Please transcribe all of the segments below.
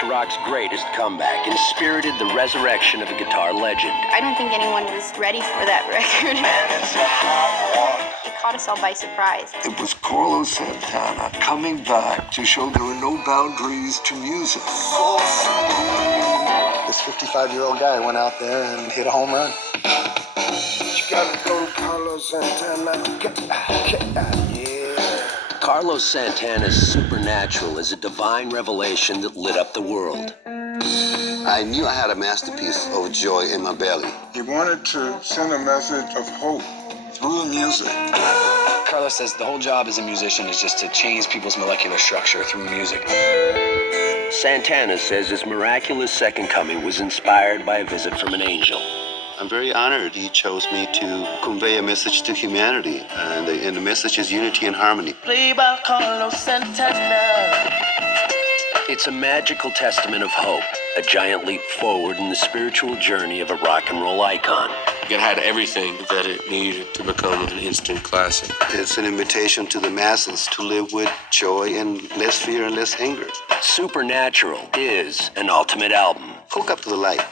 launched rock's greatest comeback and spirited the resurrection of a guitar legend. I don't think anyone was ready for that record. It caught us all by surprise. It was Carlos Santana coming back to show there were no boundaries to music. This 55-year-old guy went out there and hit a home run. You gotta go, Carlos Santana. Yeah. Carlos Santana's Supernatural is a divine revelation that lit up the world. I knew I had a masterpiece of joy in my belly. He wanted to send a message of hope through music. Carlos says the whole job as a musician is just to change people's molecular structure through music. Santana says his miraculous second coming was inspired by a visit from an angel. I'm very honored he chose me to convey a message to humanity, and the message is unity and harmony. Play by Carlos Santana. It's a magical testament of hope, a giant leap forward in the spiritual journey of a rock and roll icon. It had everything that it needed to become an instant classic. It's an invitation to the masses to live with joy and less fear and less anger. Supernatural is an ultimate album. Hook up to the light.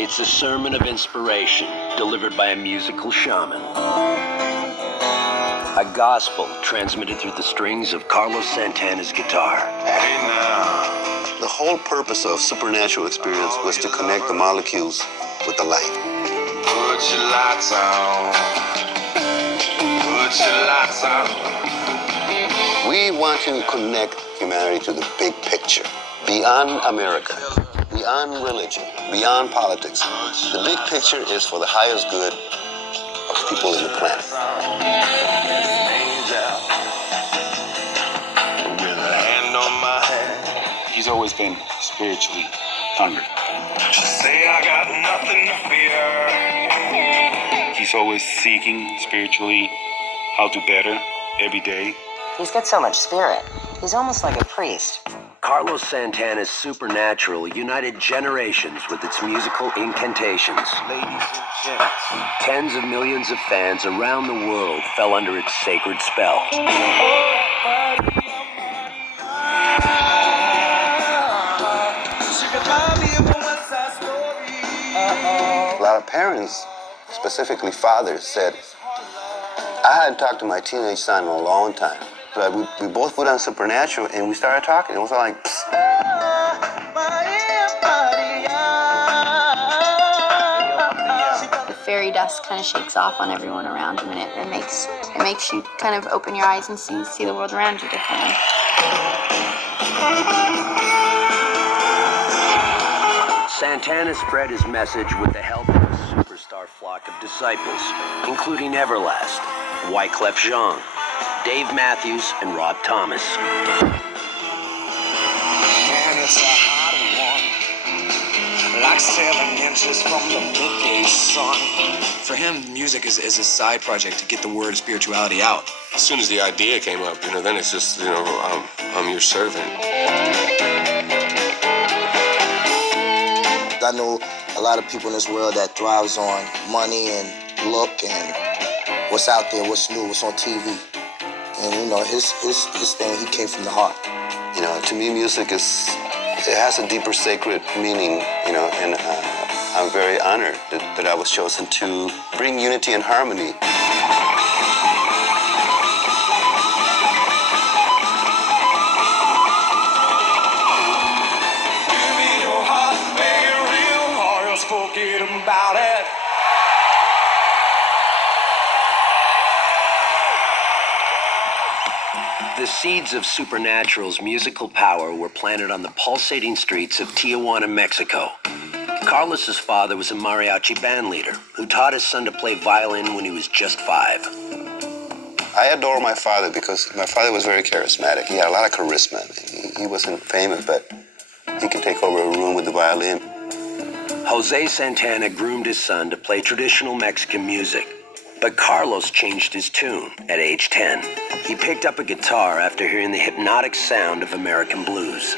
It's a sermon of inspiration delivered by a musical shaman. A gospel transmitted through the strings of Carlos Santana's guitar. Hey now. The whole purpose of Supernatural Experience was to connect the molecules with the light. Put your lights on. Put your lights on. We want to connect humanity to the big picture, beyond America, beyond religion, beyond politics. The big picture is for the highest good of people in the planet. He's always been spiritually hungry. Say I got nothing to fear. He's always seeking spiritually how to better every day. He's got so much spirit. He's almost like a priest. Carlos Santana's Supernatural united generations with its musical incantations. Ladies and gents. Tens of millions of fans around the world fell under its sacred spell. A lot of parents, specifically fathers, said, I hadn't talked to my teenage son in a long time. But we both put on Supernatural and we started talking. It was all like, psst. The fairy dust kind of shakes off on everyone around you, and it makes you kind of open your eyes and see the world around you differently. Santana spread his message with the help of a superstar flock of disciples, including Everlast, Wyclef Jean, Dave Matthews, and Rob Thomas. And it's a hot one, like 7 inches from the midday sun. For him, music is a side project to get the word of spirituality out. As soon as the idea came up, then it's just, I'm your servant. I know a lot of people in this world that thrives on money and look and what's out there, what's new, what's on TV. And his thing, he came from the heart. To me, music it has a deeper sacred meaning, and I'm very honored that I was chosen to bring unity and harmony. Forget about it. The seeds of Supernatural's musical power were planted on the pulsating streets of Tijuana, Mexico. Carlos's father was a mariachi band leader who taught his son to play violin when he was just 5. I adore my father because my father was very charismatic. He had a lot of charisma. He wasn't famous, but he could take over a room with the violin. Jose Santana groomed his son to play traditional Mexican music. But Carlos changed his tune at age 10. He picked up a guitar after hearing the hypnotic sound of American blues.